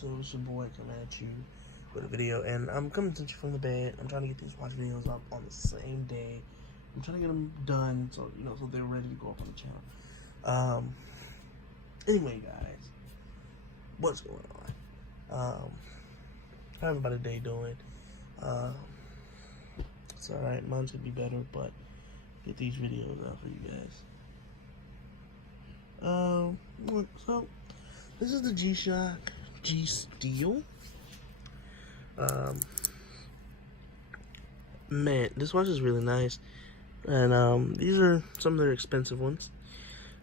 So it's your boy coming at you with a video, and I'm coming to you from the bed. I'm trying to get these watch videos up on the same day. I'm trying to get them done, so so they're ready to go up on the channel. Anyway, guys, what's going on? How everybody day doing? It's alright. Mine's gonna be better, but get these videos out for you guys. So this is the G-Shock G-Steel. Man, this watch is really nice, and these are some of their expensive ones.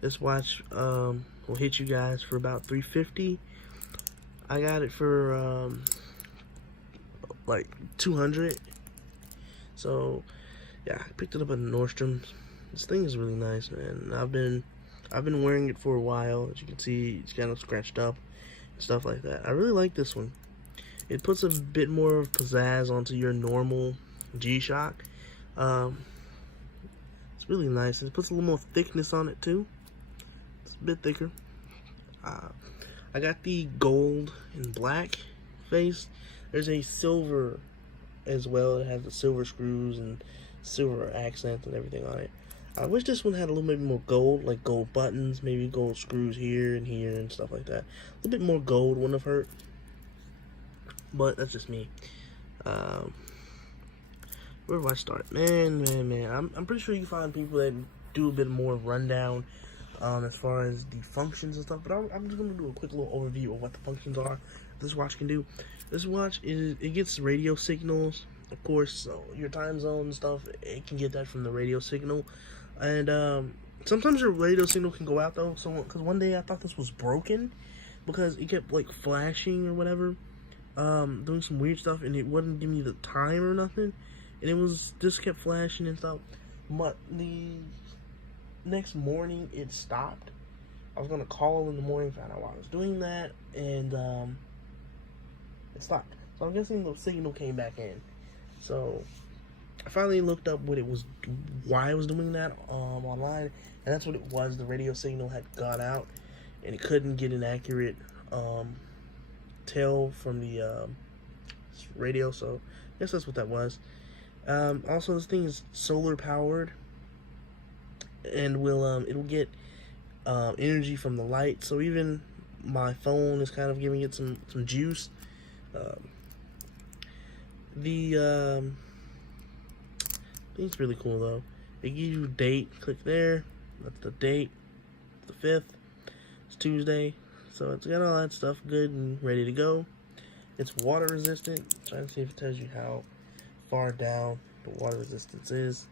This watch will hit you guys for about $350. I got it for like $200. So yeah, I picked it up at Nordstrom's. This thing is really nice, man. I've been wearing it for a while. As you can see, it's kind of scratched up and stuff like that. I really like this one. It puts a bit more of pizzazz onto your normal G-Shock. It's really nice. It puts a little more thickness on it too. It's a bit thicker. I got the gold and black face. There's a silver as well. It has the silver screws and silver accents and everything on it. I wish this one had a little bit more gold, like gold buttons, maybe gold screws here and stuff like that. A little bit more gold wouldn't have hurt, but that's just me. Where do I start? Man. I'm pretty sure you can find people that do a bit more rundown as far as the functions and stuff, but I'm just going to do a quick little overview of what the functions are this watch can do. This watch, it gets radio signals, of course, so your time zone and stuff, it can get that from the radio signal. And sometimes your radio signal can go out though, because one day I thought this was broken because it kept like flashing or whatever, doing some weird stuff, and it wouldn't give me the time or nothing, and it was just kept flashing and stuff. But the next morning it stopped. I was gonna call in the morning, find out why I was doing that, and it stopped. So I'm guessing the signal came back in. So I finally looked up why it was doing that online, and that's what it was. The radio signal had gone out, and it couldn't get an accurate tell from the radio. So I guess that's what that was. Also, this thing is solar powered, and it'll get energy from the light. So even my phone is kind of giving it some juice. It's really cool though. It gives you a date. Click there. That's the date. It's the 5th. It's Tuesday. So it's got all that stuff good and ready to go. It's water resistant. I'm trying to see if it tells you how far down the water resistance is.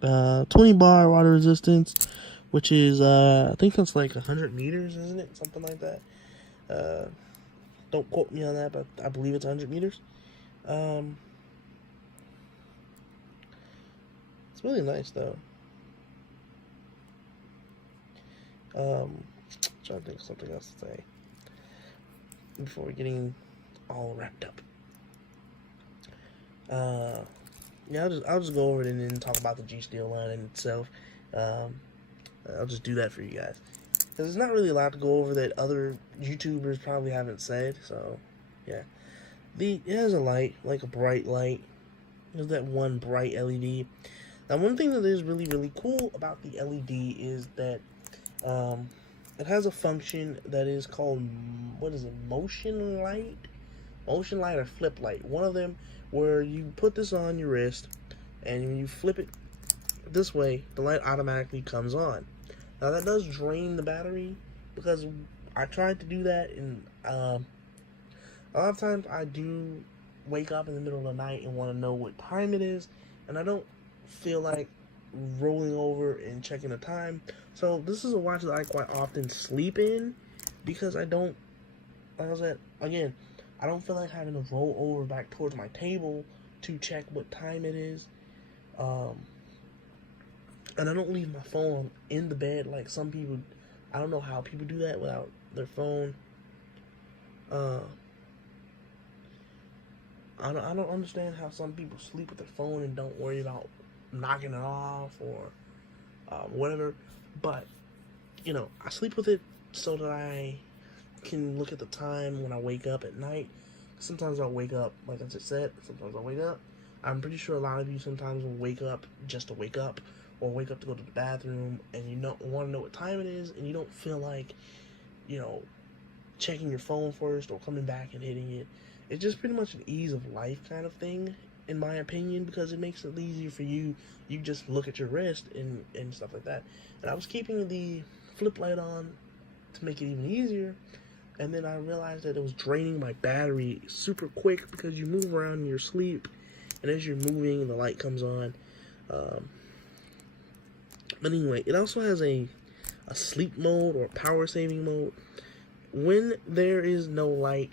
20 bar water resistance, which is I think that's like 100 meters, isn't it? Something like that. Don't quote me on that, but I believe it's 100 meters. It's really nice though. Trying to think of something else to say before getting all wrapped up. Yeah, I'll just go over it and then talk about the G-Steel line in itself. I'll just do that for you guys, because there's not really a lot to go over that other YouTubers probably haven't said. So yeah, it has a light, like a bright light. There's that one bright LED. Now, one thing that is really cool about the LED is that it has a function that is called, what is it, motion light or flip light, one of them, where you put this on your wrist and when you flip it this way, the light automatically comes on. Now that does drain the battery, because I tried to do that, and a lot of times I do wake up in the middle of the night and want to know what time it is, and I don't feel like rolling over and checking the time. So this is a watch that I quite often sleep in, because I don't, like I said, again, I don't feel like having to roll over back towards my table to check what time it is. And I don't leave my phone in the bed like some people. I don't know how people do that without their phone. I don't understand how some people sleep with their phone and don't worry about knocking it off or whatever. But I sleep with it so that I can look at the time when I wake up at night. Sometimes I'll wake up, like I just said, sometimes I'll wake up. I'm pretty sure a lot of you sometimes will wake up just to wake up, or wake up to go to the bathroom, and you don't want to know what time it is, and you don't feel like, you know, checking your phone first or coming back and hitting it. It's just pretty much an ease of life kind of thing, in my opinion, because it makes it easier for you. You just look at your wrist and stuff like that. And I was keeping the flip light on to make it even easier, and then I realized that it was draining my battery super quick because you move around in your sleep, and as you're moving, the light comes on. But anyway, it also has a sleep mode or power saving mode. When there is no light,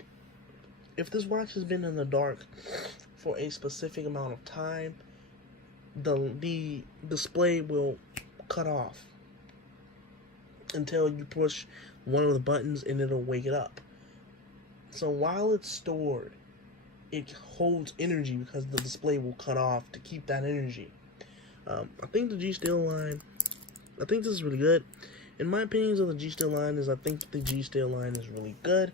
if this watch has been in the dark for a specific amount of time, the display will cut off until you push one of the buttons and it'll wake it up. So while it's stored, it holds energy because the display will cut off to keep that energy. I think the G Steel line, I think this is really good. In my opinions of the G Steel line is I think the G Steel line is really good.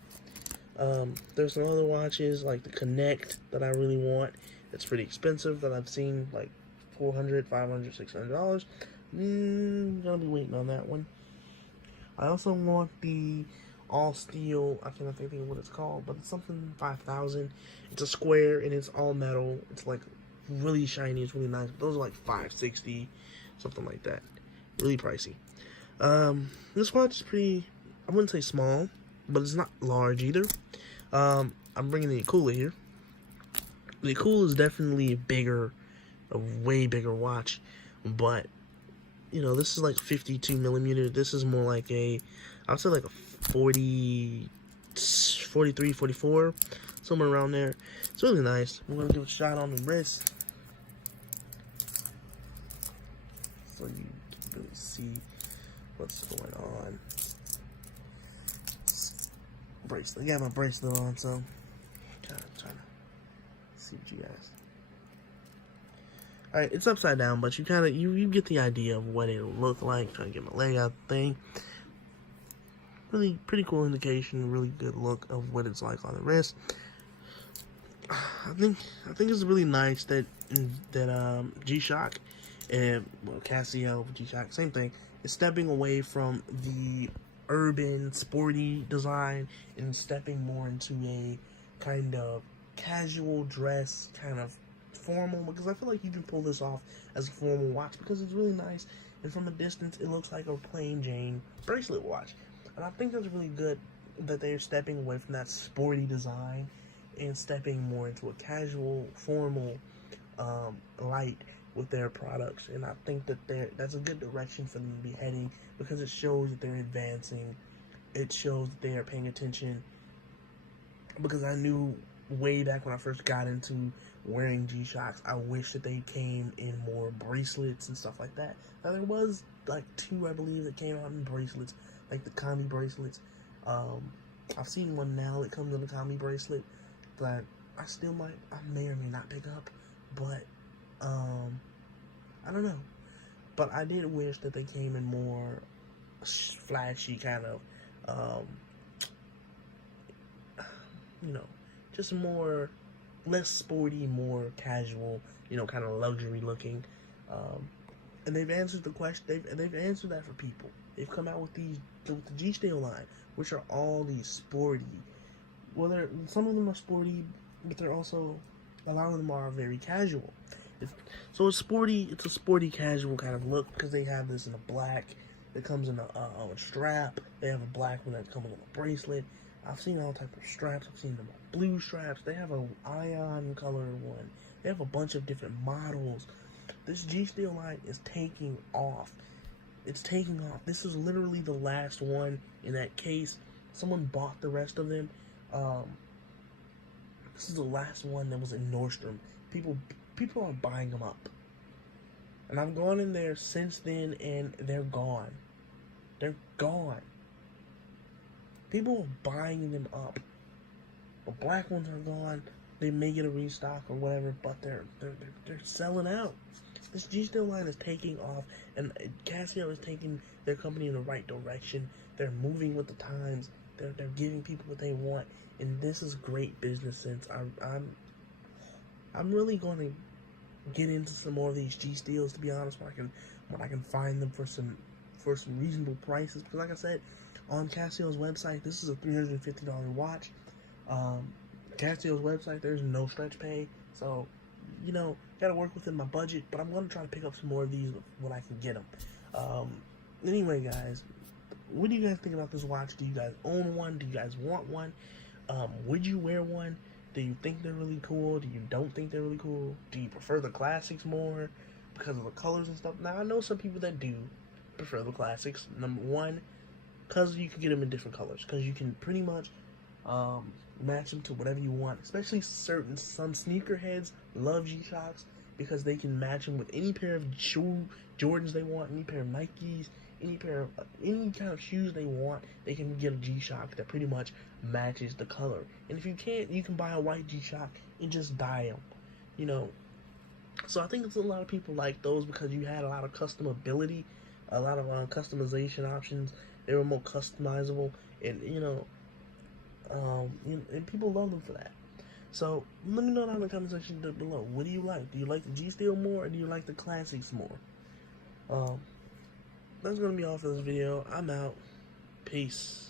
There's some other watches like the Connect that I really want. It's pretty expensive that I've seen, like $400, $500, $600. Gonna be waiting on that one. I also want the all steel, I cannot think of what it's called, but it's something 5000. It's a square and it's all metal. It's like really shiny, it's really nice. Those are like $560, something like that. Really pricey. This watch is pretty, I wouldn't say small, but it's not large either. I'm bringing the Akula here. The Akula is definitely a way bigger watch, but you know, this is like 52 millimeter. This is more like I would say like a 40, 43, 44, somewhere around there. It's really nice. I'm gonna give it a shot on the wrist, so you can really see what's going on. Bracelet. I got my bracelet on, so kind of trying to see what you guys. Alright, it's upside down, but you kind of, you get the idea of what it'll look like. Trying to get my leg out the thing. Really pretty cool indication, really good look of what it's like on the wrist. I think it's really nice that G-Shock and Casio, G-Shock, same thing, is stepping away from the urban, sporty design and stepping more into a kind of casual dress, kind of formal, because I feel like you can pull this off as a formal watch because it's really nice, and from a distance it looks like a plain Jane bracelet watch. And I think that's really good that they're stepping away from that sporty design and stepping more into a casual, formal light with their products. And I think that that's a good direction for them to be heading, because it shows that they're advancing. It shows that they are paying attention, because I knew way back when I first got into wearing G-Shocks, I wish that they came in more bracelets and stuff like that. Now there was like 2, I believe, that came out in bracelets, like the combi bracelets. I've seen one now that comes in a combi bracelet that I may or may not pick up, but I don't know. But I did wish that they came in more flashy kind of, you know, just more, less sporty, more casual, you know, kind of luxury looking. And they've answered the question. They've answered that for people. They've come out with the G Steel line, which are all these sporty. Well, some of them are sporty, but they're also, a lot of them are very casual. So it's sporty. It's a sporty, casual kind of look, because they have this in a black that comes in a strap. They have a black one that comes in a bracelet. I've seen all types of straps. I've seen them on blue straps. They have an ion color one. They have a bunch of different models. This G Steel line is taking off. It's taking off. This is literally the last one in that case. Someone bought the rest of them. This is the last one that was in Nordstrom. People are buying them up. And I've gone in there since then, and they're gone. They're gone. People are buying them up. The black ones are gone. They may get a restock or whatever, but they're selling out. This G Steel line is taking off, and Casio is taking their company in the right direction. They're moving with the times. They're giving people what they want, and this is great business sense. I'm really going to get into some more of these G Steels, to be honest, when I can find them for some reasonable prices. Because like I said, on Casio's website, this is a $350 watch. Casio's website, there's no stretch pay, so gotta work within my budget. But I'm gonna try to pick up some more of these when I can get them. Anyway, guys, what do you guys think about this watch? Do you guys own one? Do you guys want one? Would you wear one? Do you think they're really cool? Do you don't think they're really cool? Do you prefer the classics more because of the colors and stuff? Now, I know some people that do prefer the classics. Number one, because you can get them in different colors. Because you can pretty much match them to whatever you want. Especially some sneakerheads love G-Shocks because they can match them with any pair of Jordans they want, any pair of Nikes, any kind of shoes they want. They can get a G-Shock that pretty much matches the color. And if you can't, you can buy a white G-Shock and just dye them. So I think it's a lot of people like those because you had a lot of customability, a lot of customization options. They were more customizable, and and people love them for that. So let me know down in the comment section below. What do you like? Do you like the G Steel more, or do you like the classics more? That's gonna be all for this video. I'm out. Peace.